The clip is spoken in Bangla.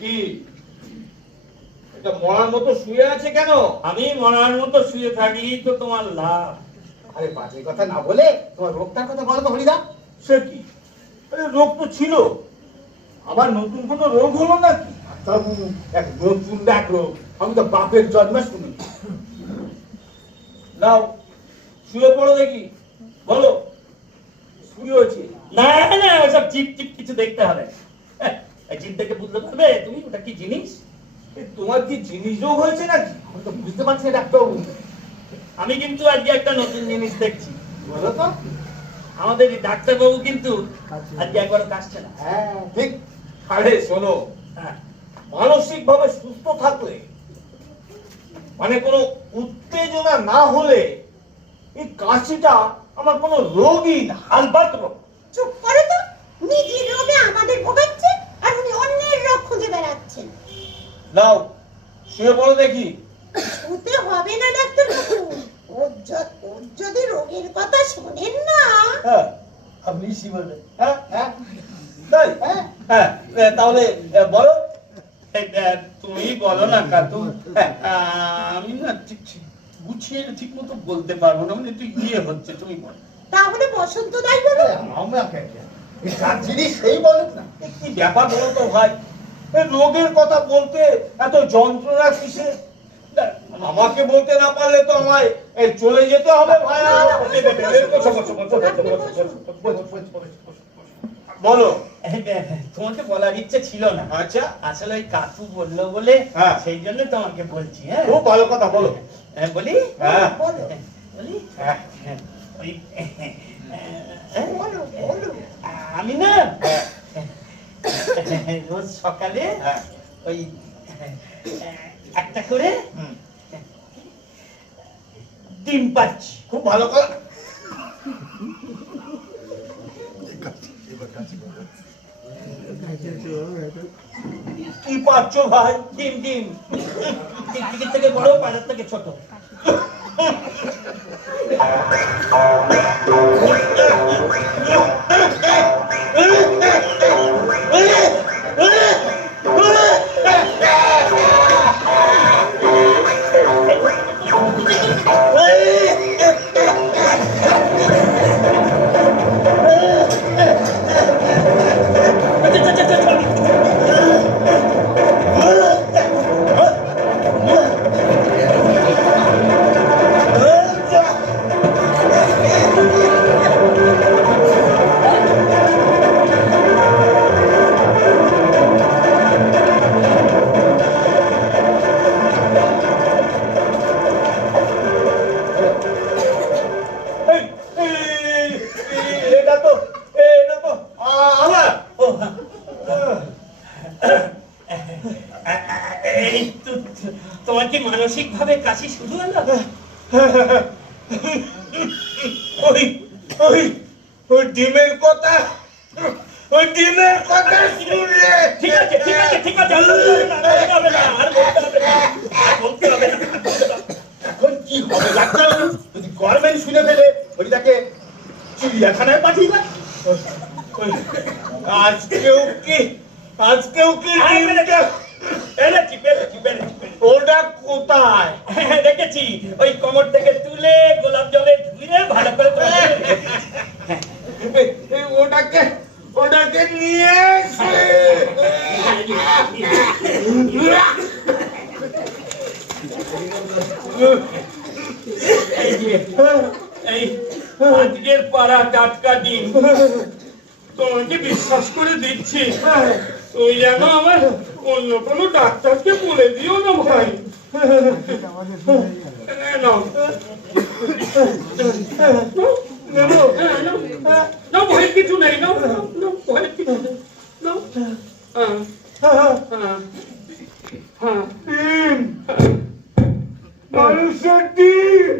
কি? এটা মরার মতো শুয়ে আছে কেন? আমি মরার মতো শুয়ে থাকি তো তোমার লাভ। আরে বাজে কথা না বলে তোমার রোগটার কথা বলো তো হরিদা। সে কি? আরে রোগ তো ছিল। আবার নতুন কোনো রোগ হলো নাকি? তবু এক নতুন এক রোগ। আমি তো বাপের জন্মে শুনি। নাও শুয়ে পড়ো দেখি। বলো শুয়েছে না না ওসব চিপ চিপ কিছু দেখতে হবে। দেখে বুঝতে পারবে? তুমি ওটা কি জিনিস? তোমার কি জিনিস রোগ হয়েছে নাকি? আমি তো বুঝতে পারছি ডাক্তারবাবু। আমি কিন্তু আজকে একটা নতুন জিনিস দেখছি। বলো তো। আমাদের ডাক্তারবাবু কিন্তু আজকে একবার কাশছে না। হ্যাঁ ঠিক। আরে শোনো। হ্যাঁ। মানসিক ভাবে সুস্থ থাকলে মানে কোনো উত্তেজনা না হলে এই কাশিটা আমার কোনো রোগই না। আলবাত রোগ চুপ করে তো। নিজের রোগে আমাদের ভোগাচ্ছে আর উনি অন্যের রোগ খুঁজে বেড়াচ্ছেন। নাও শুয়ে পড়ো দেখি। শুতে হবে না ডাক্তার বাবু ওর যদি রোগের কথা শোনেন না। হ্যাঁ আপনি সি বলবেন। হ্যাঁ হ্যাঁ। তাই? হ্যাঁ। হ্যাঁ তাহলে বলো। তুমি বলো না কাতু আমি না ঠিক ঠিক গুছিয়ে ঠিক মতো বলতে পারব না মানে তুই ইয়ে হচ্ছে তুমি বলো। তাহলে বসন্ত দাই বলো। এই যার জিনিস সেই বলুক না। কি ব্যাপার বলো তো ভাই? রোগের কথা বলতে এত যন্ত্রণা কিসে আমাকে বলতে না পারলে তো আমায় চলে যেতে হবে ভাই। বলো তোমাকে বলার ইচ্ছে ছিল না আচ্ছা আসলে ওই কাকু বলল বলে হ্যাঁ। সেই জন্য তোমাকে বলছি হ্যাঁ খুব ভালো কথা বলো হ্যাঁ, বলি হ্যাঁ হ্যাঁ হ্যাঁ, বলো আমি না রোজ সকালে হ্যাঁ। ওই একটা করে ডিম পাচ্ছি। খুব ভালো কি পাচ্ছ ভাই? ডিম ডিম। টিকটিকির থেকে বড় পাড়ার থেকে ছোট। よくできる তোমার কি মানসিক ভাবে কাশি শুরু হলো ওই ওই ওই ডিমের কথা ওই ডিমের কথা শুনলে। ঠিক আছে ঠিক আছে ঠিক আছে। এখন কি হবে? ডাক্তার যদি গভর্নমেন্ট শুনে ফেলে হরিদাকে চিড়িয়াখানায় পাঠিয়ে দেয় ওই, আজকেও কি আজকেও কি পেরেছি, পেরেছি, পেরেছি, পেরেছি। ওটা কোথায়? হ্যাঁ, দেখেছি। ওই কোমর থেকে তুলে গোলাপ জলে ধুয়ে ভালো করে এই, ওটাকে ওটাকে নিয়ে এই আজকের পাড়া টাটকা ডিম। তোমাকে বিশ্বাস করে দিচ্ছি। তুই যেন আমার অন্য কোনো ডাক্তারকে বলে দিও না না ভয়ের কিছু নাই না ভয়ের কিছু নাই না হ্যাঁ হ্যাঁ হ্যাঁ মানুষের দিন